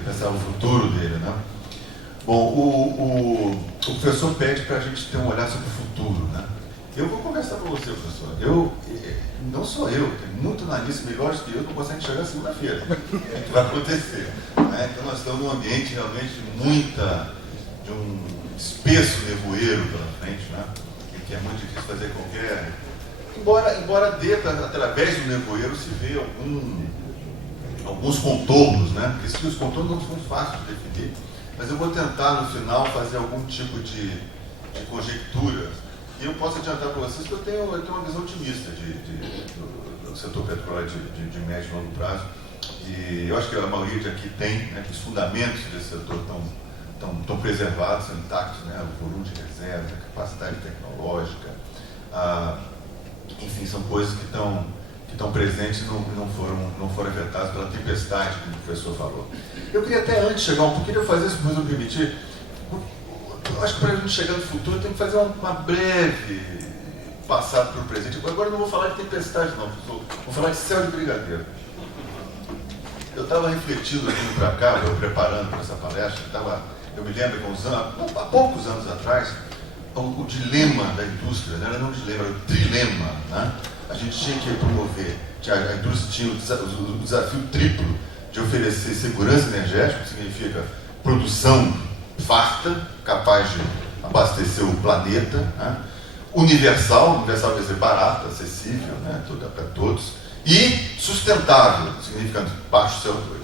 pensar o futuro dele, né? Bom, o professor pede para a gente ter um olhar sobre o futuro, né? Eu vou conversar com você, professor. Não sou eu, tem muito analista melhores que eu que não conseguem chegar segunda-feira. O que vai acontecer? Né? Então nós estamos num ambiente realmente de um espesso nevoeiro pela frente, né? Que é muito difícil fazer qualquer... Embora dê, através do nevoeiro, se vê alguns contornos, né? Porque os contornos não são fáceis de definir, mas eu vou tentar, no final, fazer algum tipo de conjectura. E eu posso adiantar para vocês que eu tenho uma visão otimista do setor petróleo de médio e longo prazo. E eu acho que a maioria de aqui tem, né, que os fundamentos desse setor estão preservados, são intactos, né, o volume de reserva, a capacidade tecnológica, enfim, são coisas que estão presentes e não foram afetadas pela tempestade, como o professor falou. Eu queria até antes chegar um pouquinho, eu fazer isso, mas eu permitir. Eu acho que para a gente chegar no futuro tem que fazer uma breve passada pelo presente. Agora eu não vou falar de tempestade, não, professor. Vou falar de céu de brigadeiro. Eu estava refletindo vindo para cá, eu preparando para essa palestra, eu me lembro que há poucos anos atrás, o dilema da indústria, não era não o dilema, era o trilema, né? A gente tinha que promover, a indústria tinha o desafio triplo de oferecer segurança energética, que significa produção farta, capaz de abastecer o planeta, né? Universal quer dizer barata, acessível, né? Para todos, e sustentável, significando baixo CO2.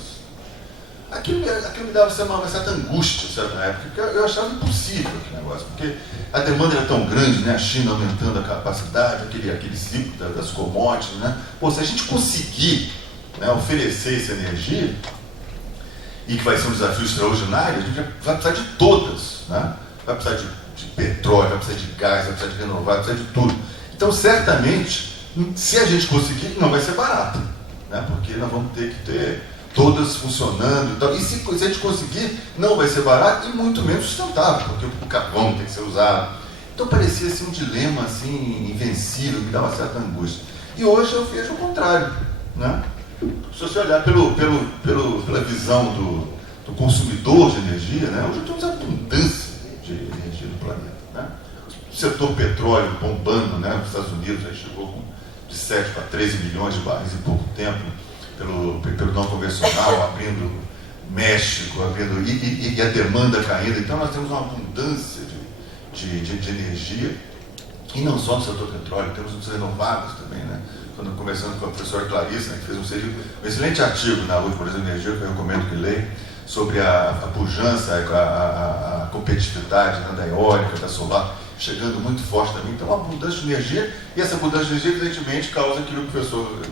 Aquilo me dava uma certa angústia, certa época, porque eu achava impossível aquele negócio, porque a demanda era tão grande, né? A China aumentando a capacidade, aquele ciclo das commodities, né? Pô, se a gente conseguir, né, oferecer essa energia, e que vai ser um desafio extraordinário, a gente vai precisar de todas, né? Vai precisar de petróleo, vai precisar de gás, vai precisar de renovável, vai precisar de tudo. Então, certamente, se a gente conseguir, não vai ser barato, né? Porque nós vamos ter que ter todas funcionando e tal. E se a gente conseguir, não vai ser barato e muito menos sustentável, porque o carvão tem que ser usado. Então parecia assim, um dilema assim, invencível, que dava certa angústia. E hoje eu vejo o contrário, né? Se você olhar pela visão do consumidor de energia, né? Hoje temos abundância de energia no planeta, né? O setor petróleo bombando, né? Nos Estados Unidos já chegou de 7 para 13 milhões de barris em pouco tempo, pelo não convencional, abrindo México, e a demanda caindo. Então nós temos uma abundância de energia, e não só no setor petróleo, temos os renováveis também, né? Quando conversando com a professora Clarissa, né, que fez um excelente artigo na última Brasil Energia, que eu recomendo que leia, sobre a pujança, a competitividade, né, da eólica, da solar, chegando muito forte também. Então, uma abundância de energia, e essa abundância de energia, evidentemente, causa aquilo que o professor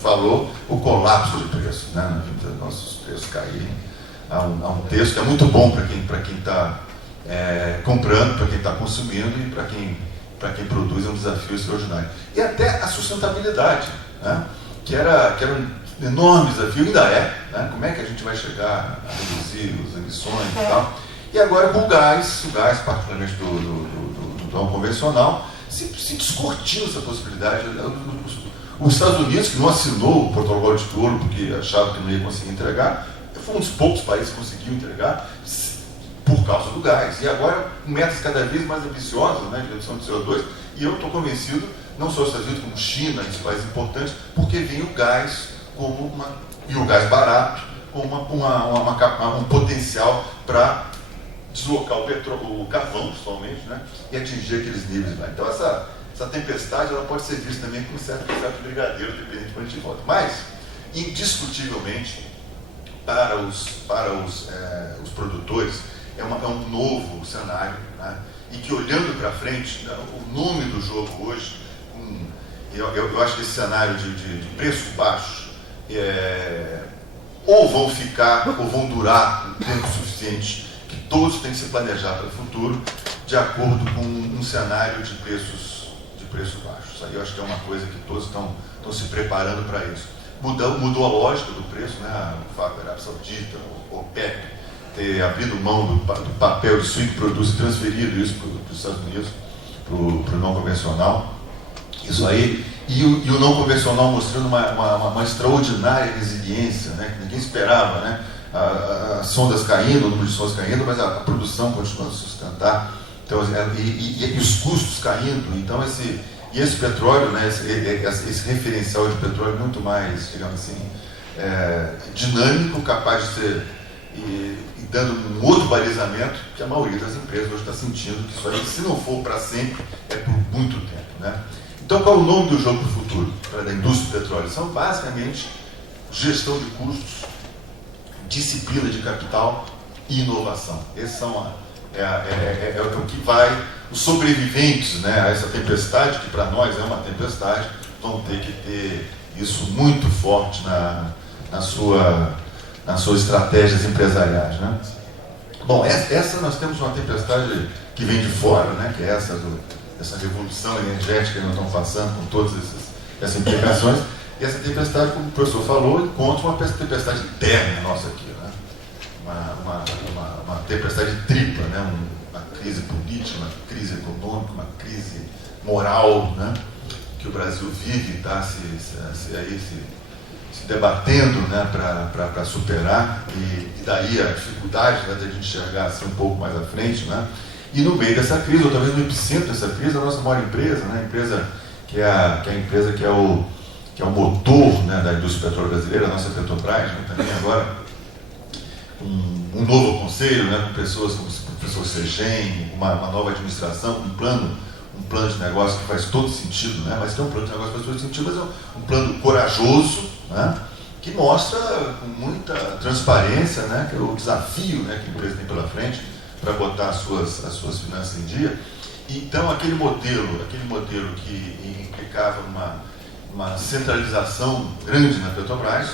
falou, o colapso de preços, né? Nossos preços caírem. Há um texto que é muito bom para quem está comprando, para quem está consumindo e para quem produz, é um desafio extraordinário. E até a sustentabilidade, né? que era um enorme desafio, ainda é, né? Como é que a gente vai chegar a reduzir as emissões e tal. E agora o gás, particularmente do não convencional, se discutiu essa possibilidade. Os Estados Unidos, que não assinou o protocolo de Kyoto porque achava que não ia conseguir entregar, foi um dos poucos países que conseguiu entregar por causa do gás. E agora, metas cada vez mais ambiciosas, né, de redução de CO2, e eu estou convencido, não só os Estados Unidos, como China, esses países importantes, porque vem o gás e o gás barato, como um potencial para deslocar o carvão, principalmente, né, e atingir aqueles níveis lá. Então, essa tempestade ela pode ser vista também com um certo brigadeiro, dependendo de quando a gente volta. Mas, indiscutivelmente, para os produtores, é um novo cenário, né, e que, olhando para frente, né, o nome do jogo hoje, eu acho que esse cenário de preço baixo, ou vão ficar, ou vão durar tempo suficiente, que todos têm que se planejar para o futuro, de acordo com um cenário de preço baixo. Isso aí eu acho que é uma coisa que todos estão se preparando para isso. Mudou a lógica do preço, né? O fato da Arábia Saudita, o OPEP, ter abrido mão do papel de swing produce e transferido isso para os Estados Unidos, para o não convencional. Isso aí, e o não convencional mostrando uma extraordinária resiliência, né? Que ninguém esperava, né? Há sondas caindo, o número de sondas caindo, mas a produção continua a sustentar, então, e os custos caindo. Então, esse petróleo, né, esse referencial de petróleo muito mais, digamos assim, dinâmico, capaz de ser, e dando um outro balizamento, que a maioria das empresas hoje está sentindo que isso aí, se não for para sempre, é por muito tempo, né? Então, qual é o nome do jogo do futuro da indústria do petróleo? São basicamente gestão de custos, disciplina de capital e inovação. Esses são o que vai, os sobreviventes, né, a essa tempestade, que para nós é uma tempestade, vão ter que ter isso muito forte nas suas estratégias empresariais, né? Bom, essa nós temos uma tempestade que vem de fora, né, que é essa revolução energética que nós estamos passando com todas essas implicações. E essa tempestade, como o professor falou, encontra uma tempestade interna nossa aqui, né? Uma tempestade tripla, né? Uma crise política, uma crise econômica, uma crise moral, né? Que o Brasil vive, está se debatendo, né? Para superar, e daí a dificuldade, né, de a gente enxergar assim um pouco mais à frente, né? E no meio dessa crise, ou talvez no epicentro dessa crise, a nossa maior empresa, né? A empresa que é a empresa que é o motor, né, da indústria petróleo brasileira, a nossa Petrobras, né, também agora um novo conselho, né, com pessoas como o professor Sergem, uma nova administração, um plano de negócio que faz todo sentido, né, mas que é um plano de negócio que faz todo sentido, mas é um plano corajoso, né, que mostra com muita transparência, né, que é o desafio, né, que a empresa tem pela frente para botar as suas finanças em dia. Então, aquele modelo que implicava uma centralização grande na Petrobras,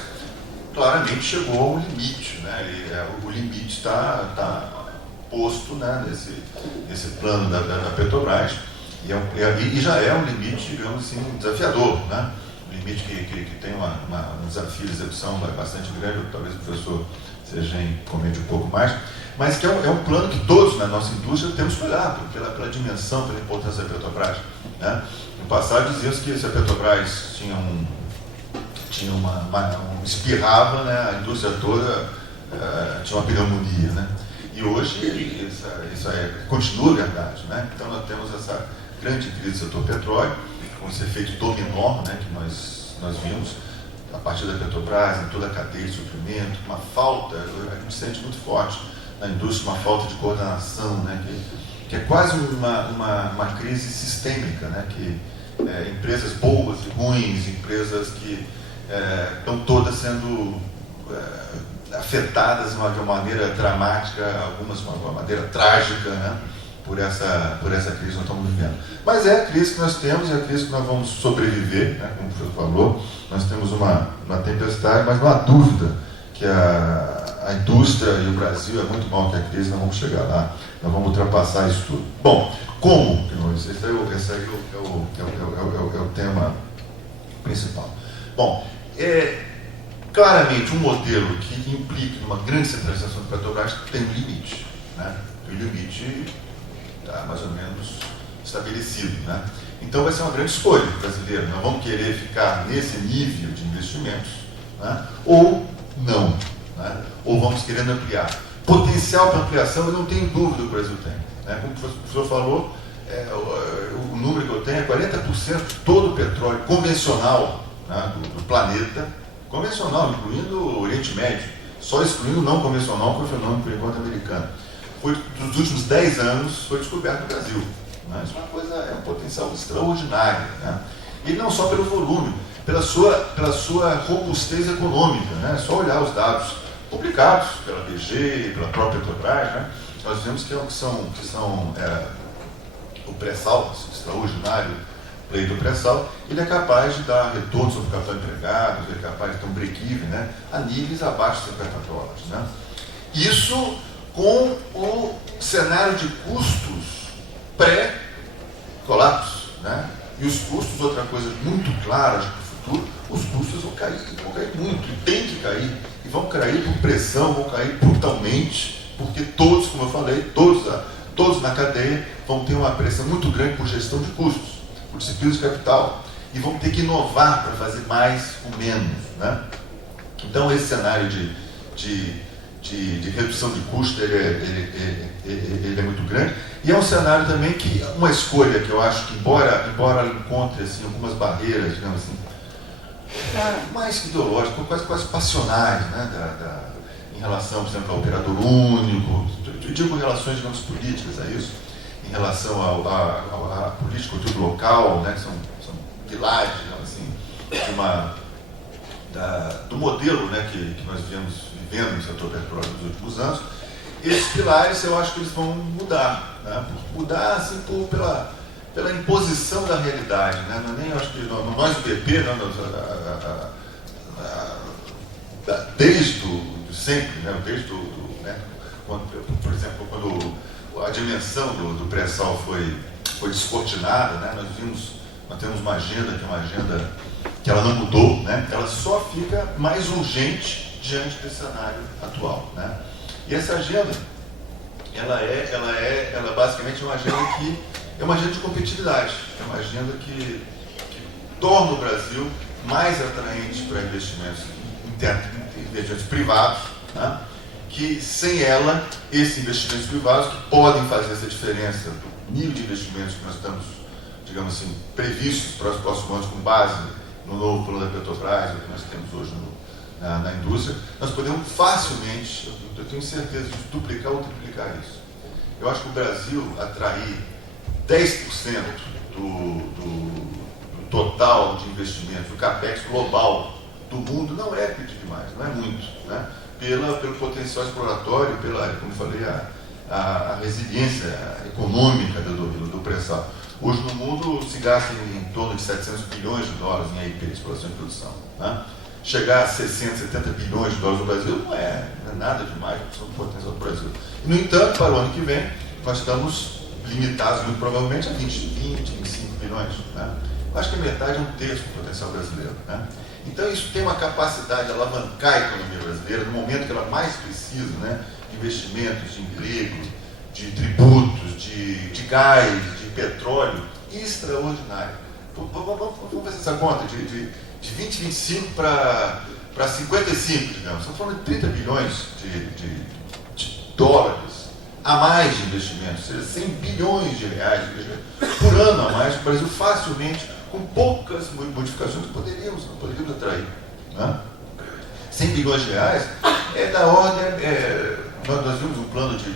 claramente chegou ao limite, né? O limite está posto, né, nesse plano da Petrobras, e já é um limite, digamos assim, desafiador, né? Um limite que tem um desafio de execução bastante grande, talvez o professor Sergem comente um pouco mais, mas que é um plano que todos na nossa indústria temos que olhar pela dimensão, pela importância da Petrobras, né? No passado dizia-se que se a Petrobras espirrava, né, a indústria toda tinha uma pneumonia, né? E hoje isso continua verdade, né? Então nós temos essa grande crise do setor petróleo, com esse efeito dominó, né, que nós vimos a partir da Petrobras, em toda a cadeia de suprimento, uma falta, a gente sente muito forte na indústria, uma falta de coordenação, né, que é quase uma crise sistêmica, né, que empresas boas e ruins, empresas que estão todas sendo afetadas de uma maneira dramática, algumas de uma maneira trágica, né, por essa crise que nós estamos vivendo. Mas é a crise que nós temos, é a crise que nós vamos sobreviver, né, como o professor falou. Nós temos uma tempestade, mas não há dúvida que a indústria e o Brasil é muito maior que a crise. Nós vamos chegar lá, nós vamos ultrapassar isso tudo. Bom, como? Esse aí é o tema principal. Bom, claramente um modelo que implique uma grande centralização da Petrobras tem um limite, né? O limite está mais ou menos estabelecido, né? Então vai ser uma grande escolha brasileira. Nós vamos querer ficar nesse nível de investimentos, né, ou não, né? Ou vamos querendo ampliar. Potencial para ampliação, eu não tenho dúvida que o Brasil tem, né? Como o professor falou, o número que eu tenho é 40% de todo o petróleo convencional, né, do planeta, convencional, incluindo o Oriente Médio, só excluindo o não convencional, que é o fenômeno, por enquanto, americano. Dos últimos 10 anos, foi descoberto no Brasil. Né? Isso é uma coisa, é um potencial extraordinário. Né? E não só pelo volume, pela sua robustez econômica. Né? É só olhar os dados publicados pela BG e pela própria Petrobras, né? Nós vemos que são o pré-sal, extraordinário pleito pré-sal, ele é capaz de dar retorno sobre o capital empregado, ele é capaz de ter um break-even, né, a níveis abaixo de $50. Né? Isso com o cenário de custos pré-colapso. Né? E os custos, outra coisa muito clara para o futuro, os custos vão cair muito, e tem que cair, e vão cair por pressão, vão cair brutalmente, porque todos, como eu falei, todos na cadeia vão ter uma pressão muito grande por gestão de custos, por disciplina de capital, e vão ter que inovar para fazer mais com menos. Né? Então esse cenário de de redução de custo ele é muito grande. E é um cenário também que, uma escolha que eu acho que, embora ela encontre assim, algumas barreiras, digamos assim, mais que ideológicas, quase passionais, né, em relação, por exemplo, ao operador único, eu digo relações, digamos, políticas a isso, em relação à política do local, né, que são pilares, digamos assim, do modelo, né, que nós viemos vivendo no setor petróleo nos últimos anos. Esses pilares eu acho que eles vão mudar, né? Mudar assim, pela imposição da realidade, né? Não é nem, acho que nós do BP, desde sempre, né? Né? Por exemplo, quando a dimensão do pré-sal foi descortinada, né? Nós temos uma agenda que ela não mudou, né? Ela só fica mais urgente diante desse cenário atual, né? E essa agenda, ela basicamente é uma agenda que é uma agenda de competitividade, é uma agenda que torna o Brasil mais atraente para investimentos privados, né? Que sem ela, esses investimentos privados que podem fazer essa diferença do nível de investimentos que nós estamos, digamos assim, previstos para os próximos anos com base no novo plano da Petrobras, o que nós temos hoje na indústria, nós podemos facilmente, eu tenho certeza de duplicar ou triplicar isso. Eu acho que o Brasil atrair 10% do total de investimentos, do capex global do mundo, não é pedir demais, não é muito, né? Pelo potencial exploratório, como eu falei, a resiliência econômica do pré-sal. Hoje no mundo se gasta em torno de 700 bilhões de dólares em AIP, exploração e produção, né? Chegar a 60, 70 bilhões de dólares no Brasil não é nada demais para a questão do potencial do Brasil. No entanto, para o ano que vem, nós estamos limitados, muito provavelmente, a 20, 25 bilhões. Né? Eu acho que a metade é um terço do potencial brasileiro. Né? Então, isso tem uma capacidade de alavancar a economia brasileira no momento que ela mais precisa, né? De investimentos, de emprego, de tributos, de gás, de petróleo, extraordinário. Vamos fazer essa conta de 20, 25 para 55, digamos. Estamos falando de 30 bilhões de dólares a mais de investimentos, ou seja, 100 bilhões de reais de investimento por ano a mais, que o Brasil facilmente, com poucas modificações, poderíamos atrair. Né? 100 bilhões de reais é da ordem. Nós vimos um plano de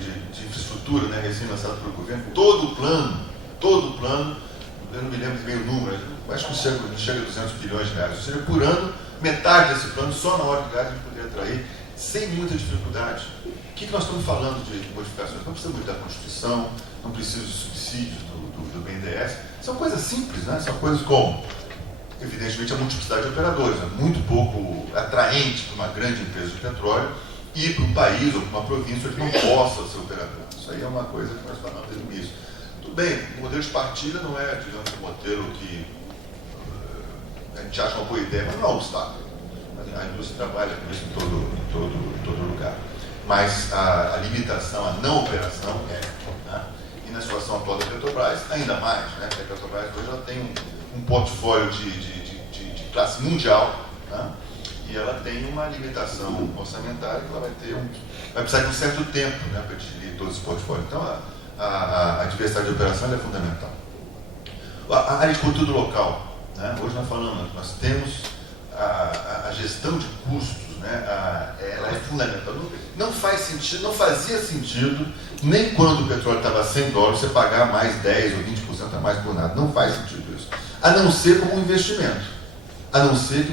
infraestrutura, né, recém-lançado pelo governo, todo o plano, eu não me lembro bem o número, acho que chega a 200 bilhões de reais. Ou seja, por ano, metade desse plano, só na hora de gás, a gente poderia atrair sem muita dificuldade. O que nós estamos falando de modificações? Não precisa muito da Constituição, não precisa de subsídios do BNDES. São coisas simples, né? São coisas como, evidentemente, a multiplicidade de operadores. É muito pouco atraente para uma grande empresa de petróleo ir para um país ou para uma província onde não possa ser operador. Isso aí é uma coisa que nós falamos desde o início. Tudo bem, o modelo de partilha não é, digamos, um modelo que a gente acha uma boa ideia, mas não é um obstáculo. A indústria trabalha com isso em todo lugar. Mas a limitação, a não operação é. Né? E na situação atual da Petrobras, ainda mais, né? Porque a Petrobras hoje ela tem um portfólio de classe mundial, né? E ela tem uma limitação orçamentária que ela vai precisar de um certo tempo, né, para digerir todo esse portfólio. Então, a diversidade de operação é fundamental. A área de conteúdo local, né? Hoje nós temos a gestão de custos, né? Ela é fundamental. Não faz sentido, não fazia sentido, nem quando o petróleo estava a 100 dólares, você pagar mais 10 ou 20% a mais por nada. Não faz sentido isso. A não ser como um investimento. A não ser que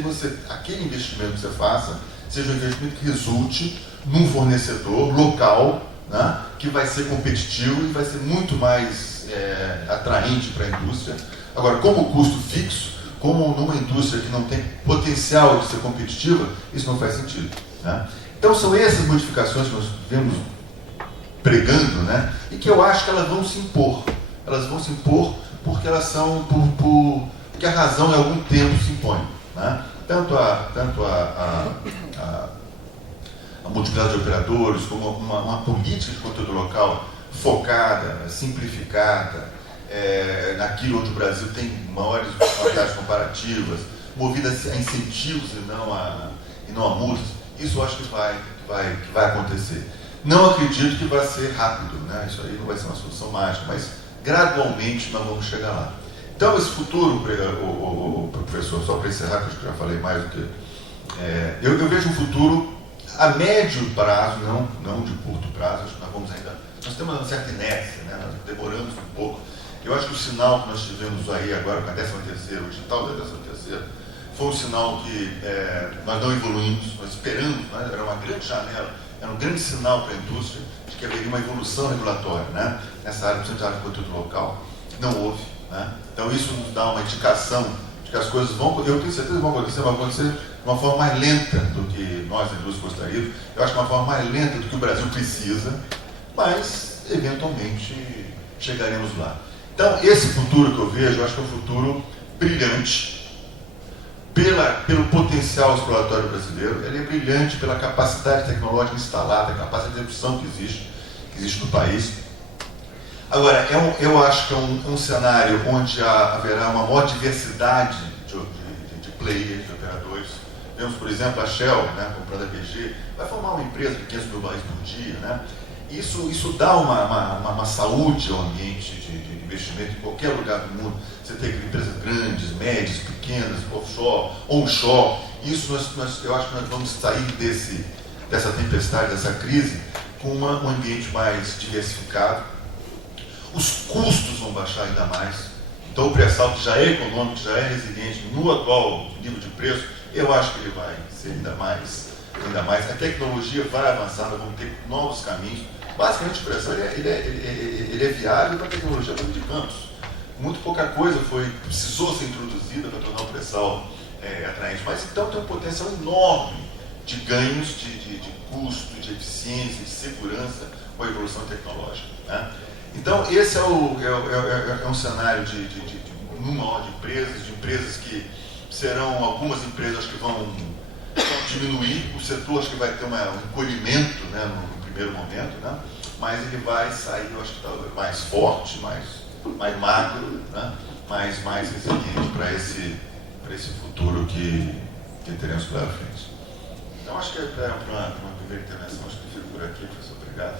aquele investimento que você faça seja um investimento que resulte num fornecedor local, né, que vai ser competitivo e vai ser muito mais atraente para a indústria. Agora, como custo fixo, como numa indústria que não tem potencial de ser competitiva, isso não faz sentido. Né? Então, são essas modificações que nós vemos pregando, né, e que eu acho que elas vão se impor. Elas vão se impor porque elas são porque a razão em algum tempo se impõe. Né? Tanto a multiplicidade de operadores, como uma política de conteúdo local focada, simplificada, naquilo onde o Brasil tem maiores vantagens comparativas, movidas a incentivos e não a multas. Isso eu acho que vai que vai acontecer. Não acredito que vai ser rápido, né? Isso aí não vai ser uma solução mágica, mas gradualmente nós vamos chegar lá. Então, esse futuro, professor, só para encerrar, que eu já falei mais do que... eu vejo um futuro a médio prazo, não de curto prazo. Acho que nós temos uma certa inércia, né? Nós demoramos um pouco. Eu acho que o sinal que nós tivemos aí agora com a 13ª, o digital da 13ª, foi um sinal que nós não evoluímos, nós esperamos, né? Era uma grande janela, era um grande sinal para a indústria de que haveria uma evolução regulatória, né? Nessa área, principalmente área de conteúdo local. Não houve, né? Então isso nos dá uma indicação de que as coisas vão, eu tenho certeza que vão acontecer de uma forma mais lenta do que nós, a indústria, gostaríamos. Eu acho que uma forma mais lenta do que o Brasil precisa, mas eventualmente chegaremos lá. Então, esse futuro que eu vejo, eu acho que é um futuro brilhante, pelo potencial exploratório brasileiro. Ele é brilhante pela capacidade tecnológica instalada, a capacidade de execução que existe no país. Agora, eu acho que é um cenário onde haverá uma maior diversidade de players, de operadores. Vemos, por exemplo, a Shell, né, comprando a BG, vai formar uma empresa de 500 mil barris por dia, né? Isso dá uma saúde ao ambiente de investimento em qualquer lugar do mundo. Você tem empresas grandes, médias, pequenas, offshore, onshore. Isso eu acho que nós vamos sair dessa tempestade, dessa crise, com um ambiente mais diversificado. Os custos vão baixar ainda mais. Então o pré-sal, que já é econômico, que já é resiliente no atual nível de preço, eu acho que ele vai ser ainda mais. A tecnologia vai avançar, nós vamos ter novos caminhos. Basicamente o pré-sal ele é viável para a tecnologia de campos. Muito pouca coisa precisou ser introduzida para tornar o pré-sal atraente. Mas então tem um potencial enorme de ganhos de custo, de eficiência, de segurança com a evolução tecnológica, né? Então, esse é um cenário de número de empresas que serão, algumas empresas que vão diminuir, o setor acho que vai ter um encolhimento, né, no primeiro momento, né, mas ele vai sair, eu acho que talvez mais forte, mais magro, né, mais resiliente para esse futuro que teremos pela frente. Então, acho que para uma primeira intervenção, acho que fico por aqui, professor. Obrigado.